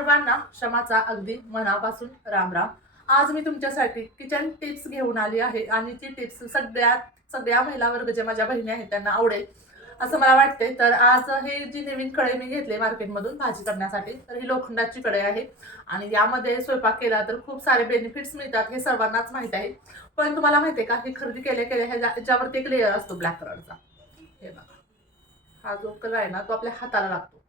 सर्वांना क्षमाचा अगदी मनापासून राम राम आज मी तुमच्यासाठी किचन टिप्स घेऊन आली आहे आणि ती टिप्स सगळ्या सगळ्या महिला वर्ग जे माझ्या बहिणी आहेत त्यांना आवडेल असं मला वाटते तर आज हे जी नवीन कढई मी घेतली मार्केटमधून भाजी करण्यासाठी तर ही लोखंडाची कढई आहे. आणि यामध्ये स्वयंपाक केला तर खूप सारे बेनिफिट्स मिळतात हे सर्वांनाच माहीत आहे. पण तुम्हाला माहिती आहे का हे खरेदी केल्या केल्या ह्याच्यावरती एक लेअर असतो ब्लॅक कलरचा हे बघा. हा जो कलर आहे ना तो आपल्या हाताला लागतो.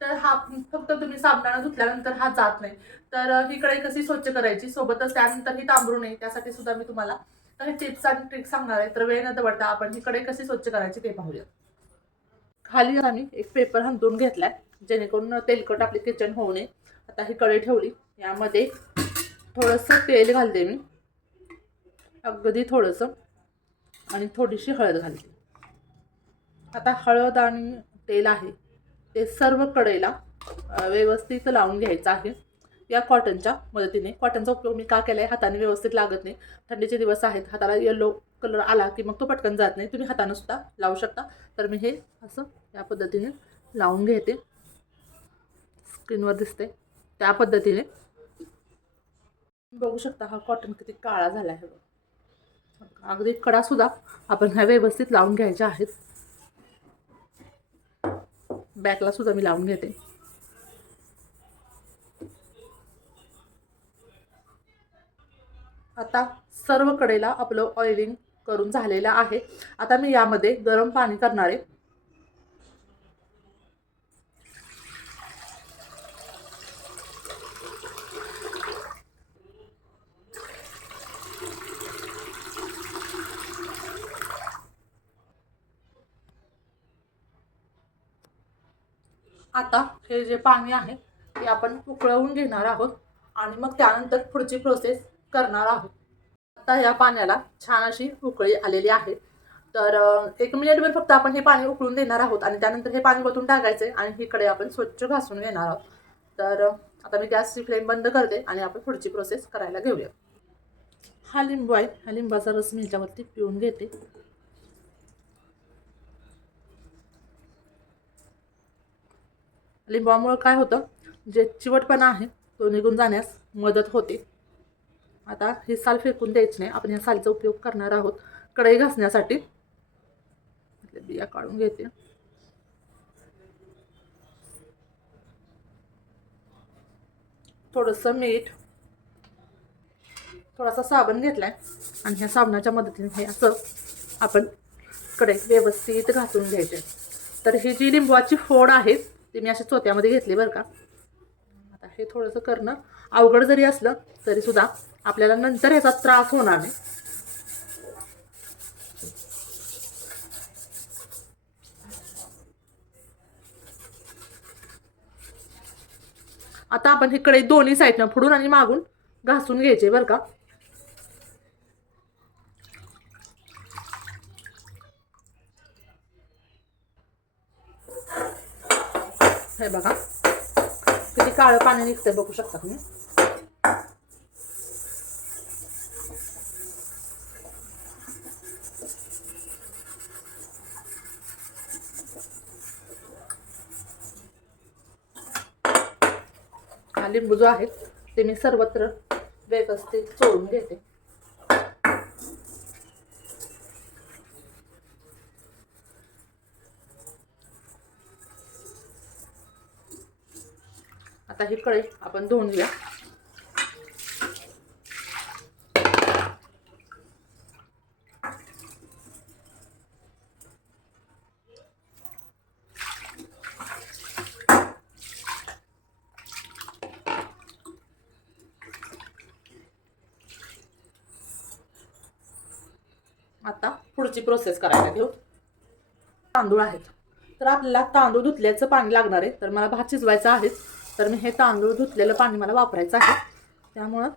तर हा फक्त तुम्ही साबणानं धुतल्यानंतर हा जात नाही. तर ही कढई कशी स्वच्छ करायची? सोबतच त्यानंतर ही तांबरू नये त्यासाठी सुद्धा मी तुम्हाला काही टिप्स आणि ट्रिक्स सांगणार आहे. तर वेळ न दवडता आपण ही कढई कशी स्वच्छ करायची ते पाहूया. खाली आम्ही एक पेपर हंतून घेतलाय जेणेकरून तेलकट आपली किचन होऊ नये. आता ही कढई ठेवली. यामध्ये थोडंसं तेल घालते मी. अगदी थोडंसं. आणि थोडीशी हळद घालते. आता हळद आणि तेल आहे. ते सर्व कडेला व्यवस्थित लावून घ्यायचं आहे. या कॉटनच्या मदतीने. कॉटनचा उपयोग मी का केला आहे हाताने व्यवस्थित लागत नाही. थंडीचे दिवस आहेत. हाताला येलो कलर आला की मग तो पटकन जात नाही. तुम्ही हातानं सुद्धा लावू शकता. तर मी हे असं या पद्धतीने लावून घेते. स्क्रीनवर दिसते. त्या पद्धतीने. बघू शकता हा कॉटन किती काळा झाला आहे अगदी कडासुद्धा आपण ह्या व्यवस्थित लावून घ्यायच्या आहेत. बॅकला सुद्धा मी लावून घेते. आता सर्व कडेला आपलं ऑइलिंग करून झालेलं आहे. आता मी यामध्ये गरम पाणी करणार आहे. आता हे जे पाणी आहे ते आपण उकळवून घेणार आहोत आणि मग त्यानंतर पुढची प्रोसेस करणार आहोत. आता या पाण्याला छान अशी उकळी आलेली आहे. तर एक मिनिटभर फक्त आपण हे पाणी उकळून देणार आहोत आणि त्यानंतर हे पाणी वतून टाकायचे आणि इकडे आपण स्वच्छ घासून घेणार आहोत. तर आता मी गॅसची फ्लेम बंद करते आणि आपण पुढची प्रोसेस करायला घेऊया. हा लिंबू आहे. हा लिंबाचा रस मी ह्याच्यावरती पिऊन घेते. लिंबामुळं काय होतं? जे चिवटपणा आहे तो निघून जाण्यास मदत होते. आता ही साल फेकून द्यायची नाही. आपण या सालचा उपयोग करणार आहोत. कढई घासण्यासाठी. बिया काढून घेते. थोडंसं मीठ थोडासा साबण घेतलाय. आणि ह्या साबणाच्या मदतीने हे असं आपण कढई व्यवस्थित घासून घ्यायचे. तर ही जी लिंबवाची फोड आहे ते मी अशा चोत्यामध्ये घेतले बरं का. आता हे थोडंसं करणं. अवघड जरी असलं तरी सुद्धा आपल्याला नंतर ह्याचा त्रास होणार नाही. आता आपण हे कडे दोन्ही साईडनं फुडून आणि मागून घासून घ्यायचे बरं का. हे बघा. किती काळं पाणी निघतंय बघू शकता तुम्ही. लिंबू जो आहे ते मी सर्वत्र व्यवस्थित चोळून घेते. आता ही कढई आपण धुवून घेऊया. आता पुढची प्रोसेस करायला घेऊ. तांदूळ आहेत. तर आपल्याला तांदूळ धुतल्याचं पाणी लागणार आहे. तर मला भात शिजवायचा आहे. तर मी हे तांदूळ धुतलेलं पाणी मला वापरायचं आहे. त्यामुळं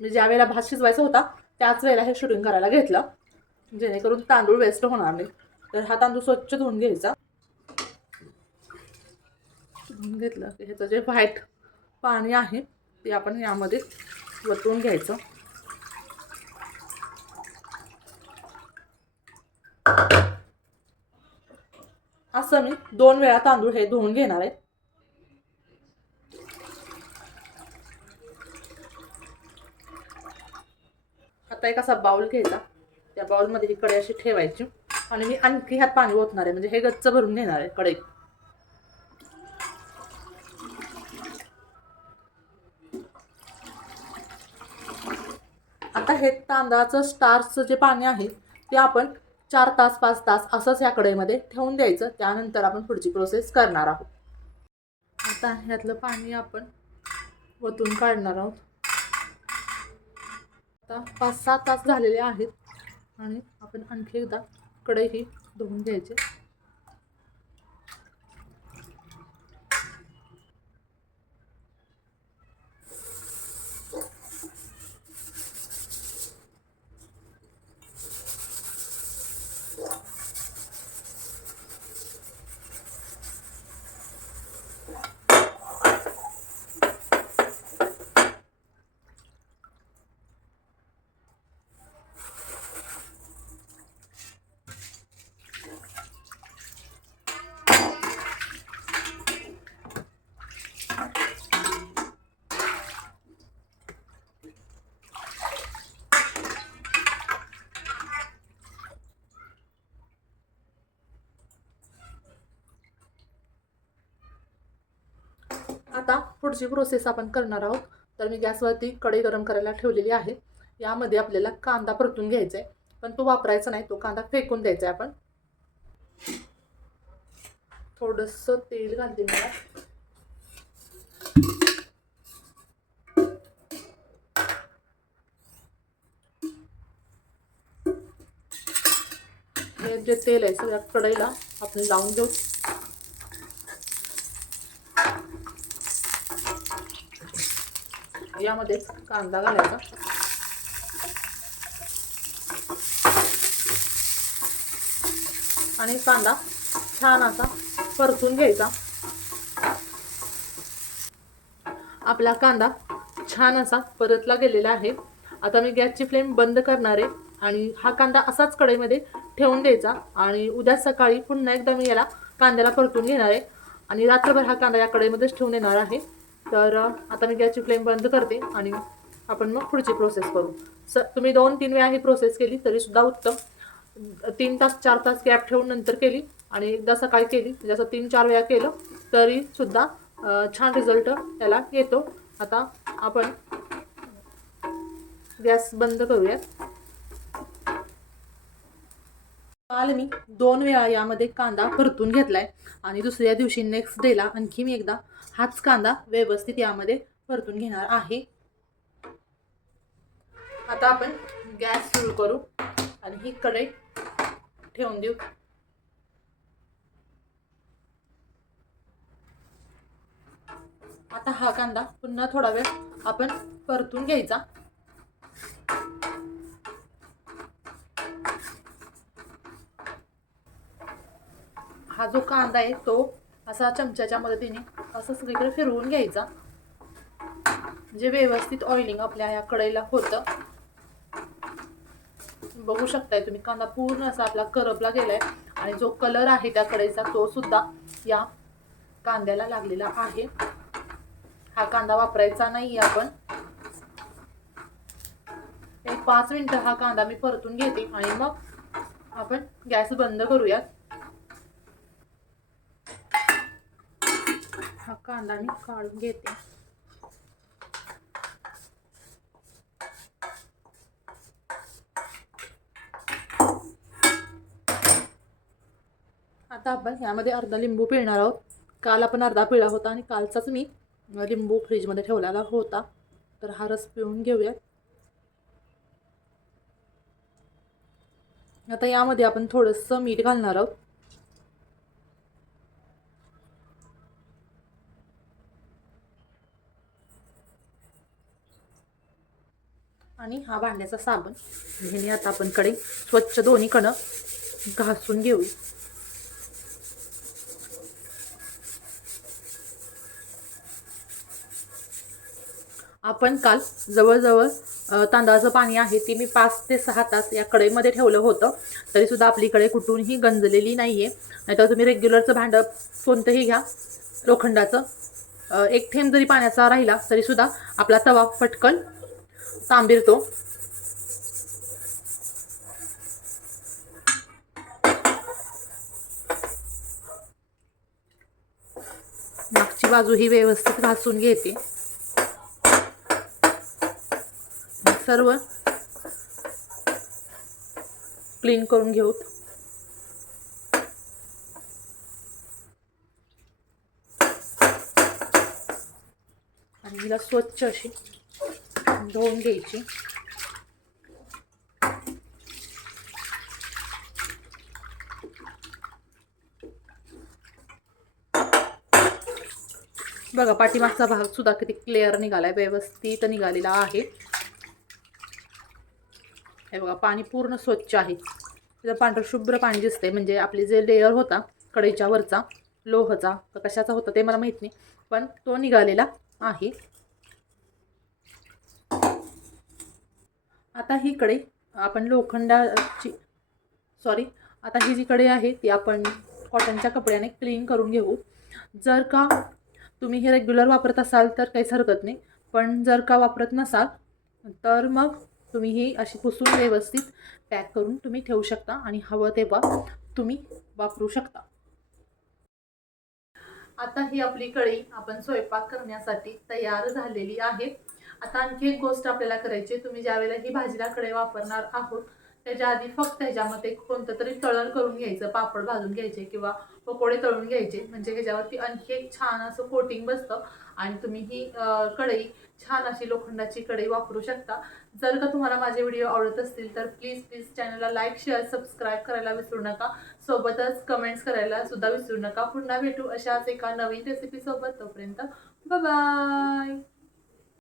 मी ज्या वेळेला भात शिजवायचा होता त्याच वेळेला हे शूटिंग करायला घेतलं. जेणेकरून तांदूळ वेस्ट होणार नाही. तर हा तांदूळ स्वच्छ धुवून घ्यायचा. धुवून घेतलं की ह्याचं जे व्हाईट पाणी आहे ते आपण यामध्ये वतून घ्यायचं. असं मी दोन वेळा तांदूळ हे धुवून घेणार आहे. आता एक असा बाउल घ्यायचा. त्या बाउलमध्ये ही कढई अशी ठेवायची. आणि मी आणखी ह्यात पाणी ओतणार आहे. म्हणजे हे गच्च भरून घेणार आहे कढई. आता हे तांदळाचं स्टार्सचं जे पाणी आहे ते आपण चार तास पाच तास असंच ह्या कढईमध्ये ठेवून द्यायचं. त्यानंतर आपण पुढची प्रोसेस करणार आहोत. आता ह्यातलं पाणी आपण वतून काढणार आहोत. आता पाच सहा तास झालेले आहेत आणि आपण आणखी एकदा कढई ही धुवून घ्यायची. आता पुढची प्रोसेस आपण करणार आहोत. तर मी गॅसवरती कढई गरम करायला ठेवलेली आहे. यामध्ये आपल्याला कांदा परतून घ्यायचा आहे. पण तो वापरायचा नाही तो कांदा फेकून द्यायचा आहे आपण. थोडंसं तेल घालते मला हे जे तेल आहे सगळ्या कढईला आपण लावून घेऊ. यामध्ये कांदा घालायचा. आणि कांदा छान असा परतून घ्यायचा. आपला कांदा छान असा परतला गेलेला आहे. आता मी गॅसची फ्लेम बंद करणार आहे आणि हा कांदा असाच कढईमध्ये ठेवून द्यायचा आणि उद्या सकाळी पुन्हा एकदा मी याला कांद्याला परतून घेणार आहे. आणि रात्रभर हा कांदा या कढईमध्येच ठेवून येणार आहे. तर आता मी गॅसची फ्लेम बंद करते आणि आपण मग पुढची प्रोसेस करू. स तुम्ही दोन तीन वेळा ही प्रोसेस केली तरीसुद्धा उत्तम. तीन तास चार तास गॅप ठेवून नंतर केली आणि एकदा सकाळी केली. म्हणजे जसं तीन चार वेळा केलं तरीसुद्धा छान रिझल्ट त्याला येतो. आता आपण गॅस बंद करूयात. काल मी दोन वेळा यामध्ये कांदा परतून घेतलाय. आणि दुसऱ्या दिवशी नेक्स्ट डेला आणखी मी एकदा हाच कांदा व्यवस्थित यामध्ये परतून घेणार आहे. आता आपण गॅस सुरू करू आणि ही कढई ठेवून देऊ. आता हा कांदा पुन्हा थोडा वेळ आपण परतून घ्यायचा. हा जो कांदा आहे तो असा चमच्याच्या मदतीने असं सगळीकडे फिरवून घ्यायचा. म्हणजे व्यवस्थित ऑइलिंग आपल्या ह्या कढईला होतं. बघू शकताय तुम्ही कांदा पूर्ण असा आपला करपला गेलाय. आणि जो कलर आहे त्या कढईचा तो सुद्धा या कांद्याला लागलेला आहे. हा कांदा वापरायचा नाही आपण. एक पाच मिनिटं हा कांदा मी परतून घेते आणि मग आपण गॅस बंद करूयात. हा कांदा मी काढून घेते. आता आपण यामध्ये अर्धा लिंबू पिळणार आहोत. काल आपण अर्धा पिळा होता आणि कालचाच मी लिंबू फ्रीजमध्ये ठेवलेला होता. तर हा रस पिळून घेऊयात. आता यामध्ये आपण थोडंसं मीठ घालणार आहोत. आणि हा भांड्याचा साबण. ह्याने आता आपण कडे स्वच्छ दोन्ही कणं घासून घेऊ आपण काल जवळजवळ तांदळाचं पाणी आहे ते मी पाच ते सहा तास या कढईमध्ये ठेवलं होतं. तरीसुद्धा आपली कढई कुठूनही गंजलेली नाही आहे नाहीतर तुम्ही रेग्युलरचं भांडं कोणतंही घ्या. लोखंडाचं एक थेंब जरी पाण्याचा राहिला तरीसुद्धा आपला तवा पटकन सांबिरतो मागची बाजू ही व्यवस्थित घासून घेते. सर्व क्लीन करून घेऊत आणि हिला स्वच्छ अशी धुवून घ्यायची. बघा पाठीमागचा भाग सुद्धा किती क्लिअर निघालाय व्यवस्थित निघालेला आहे. हे बघा पाणी पूर्ण स्वच्छ आहे. तिथं पांढरं शुभ्र पाणी दिसतंय म्हणजे आपले जे लेअर होता कढईच्या वरचा लोहचा कशाचा होता ते मला माहीत नाही पण तो निघालेला आहे. आता ही कढई आपण लोखंडाची सॉरी आता ही जी कढई आहे ती आपण कॉटनच्या कपड्याने क्लीन करून घेऊ. जर का तुम्ही हे रेग्युलर वापरत असाल तर काहीच हरकत नाही. पण जर का वापरत नसाल तर मग तुम्ही ही अशी पुसून व्यवस्थित पॅक करून तुम्ही ठेवू शकता आणि हवं तेव्हा तुम्ही वापरू शकता. आता ही आपली कढई आपण स्वयंपाक करण्यासाठी तयार झालेली आहे. आता आणखी एक गोष्ट आपल्याला करायची तुम्ही तुम्ही ज्यावेळेला ही भाजीला कढई वापरणार आहोत त्याच्या आधी फक्त ह्याच्यामध्ये कोणतं तरी तळण करून घ्यायचं पापड भाजून घ्यायचे किंवा पकोडे तळून घ्यायचे. म्हणजे ह्याच्यावरती आणखी एक छान असं कोटिंग बसतं आणि तुम्ही ही कढई छान अशी लोखंडाची कढई वापरू शकता. जर का तुम्हाला माझे व्हिडिओ आवडत असतील तर प्लीज प्लीज चॅनलला लाईक शेअर सबस्क्राईब करायला विसरू नका. सोबतच कमेंट्स करायला सुद्धा विसरू नका. पुन्हा भेटू अशाच एका नवीन रेसिपीसोबत तोपर्यंत बाय